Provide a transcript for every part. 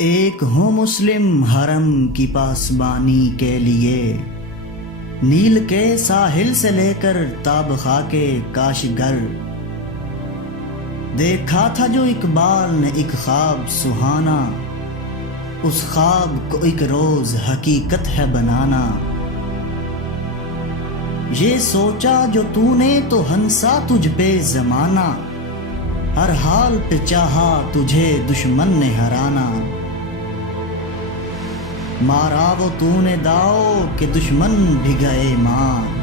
ایک ہوں مسلم حرم کی پاسبانی کے لیے، نیل کے ساحل سے لے کر تابخا کے کاشگر۔ دیکھا تھا جو اقبال نے ایک خواب سہانا، اس خواب کو ایک روز حقیقت ہے بنانا۔ یہ سوچا جو تو نے تو ہنسا تجھ پہ زمانہ، ہر حال پہ چاہا تجھے دشمن نے ہرانا۔ مارا وہ تو نے داؤ کہ دشمن بھی گئے مار،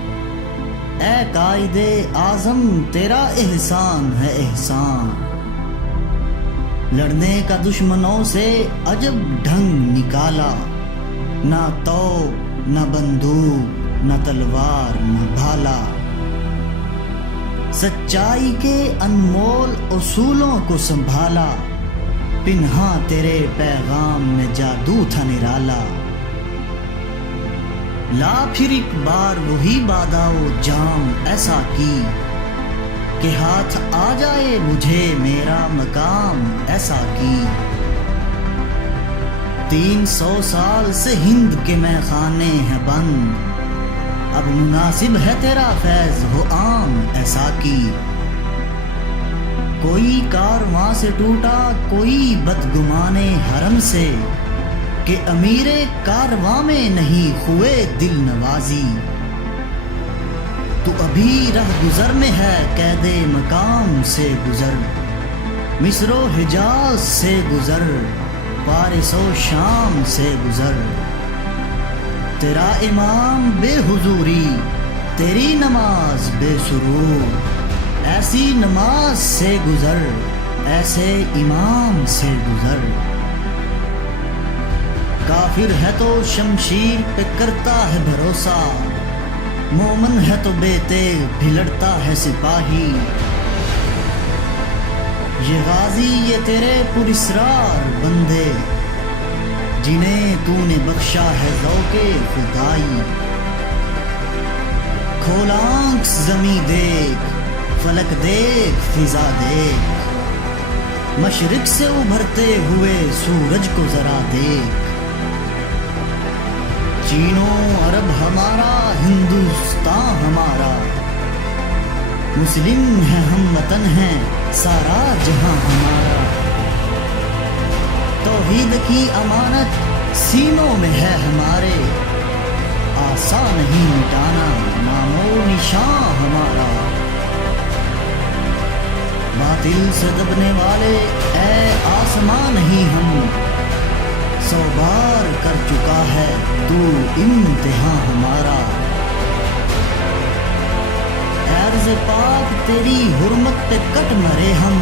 اے قائد اعظم تیرا احسان ہے احسان۔ لڑنے کا دشمنوں سے عجب ڈھنگ نکالا، نہ توپ نہ بندوق نہ تلوار نہ بھالا۔ سچائی کے انمول اصولوں کو سنبھالا، پنہاں تیرے پیغام میں جادو تھا نرالا۔ لا پھر ایک بار وہی باداؤ جام ایسا کی، کہ ہاتھ آ جائے مجھے میرا مقام ایسا کی۔ 300 سال سے ہند کے میں خانے ہیں بند، اب مناسب ہے تیرا فیض ہو عام ایسا کی۔ کوئی کارواں سے ٹوٹا کوئی بدگمانے حرم سے، کہ امیر کارواں میں نہیں ہوئے دل نوازی۔ تو ابھی رہ گزر میں ہے قید مقام سے گزر، مصر و حجاز سے گزر فارس و شام سے گزر۔ تیرا امام بے حضوری تیری نماز بے سرور، ایسی نماز سے گزر ایسے امام سے گزر۔ کافر ہے تو شمشیر پہ کرتا ہے بھروسہ، مومن ہے تو بے تیغ بھی لڑتا ہے سپاہی۔ یہ غازی یہ تیرے پراسرار بندے، جنہیں تو نے بخشا ہے ذوق خدائی۔ کھول آنکھ زمیں دیکھ فلک دیکھ فضا دیکھ، مشرق سے ابھرتے ہوئے سورج کو ذرا دیکھ۔ چین و عرب ہمارا ہندوستان ہمارا، مسلم ہے ہم وطن ہیں سارا جہاں ہمارا۔ توحید کی امانت سینوں میں ہے ہمارے، آسان نہیں مٹانا نام و نشان ہمارا۔ باطل سے دبنے والے اے آسمان نہیں ہم، 100 بار کر چکا ہے تو امتحان ہمارا۔ عرض پاک تیری حرمت پہ کٹ مرے ہم،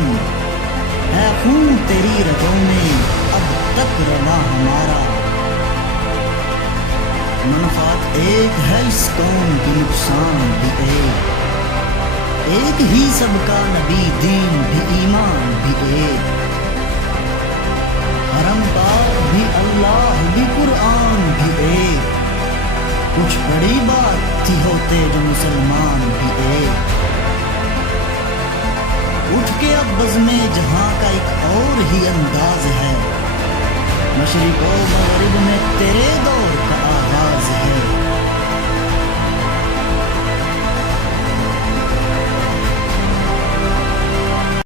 ہے خون تیری رگوں میں اب تک رواں ہمارا۔ منفعت ایک ہے اس قوم کی نقصان بھی ایک ہی سب کا نبی دین بھی ایمان بھی ایک۔ حرم پاک بھی اللہ بھی قرآن بھی ایک، کچھ بڑی بات تھی ہوتے جو مسلمان بھی ایک۔ اٹھ کے اب بزم جہاں کا ایک اور ہی انداز ہے، مشرق و مغرب میں تیرے دو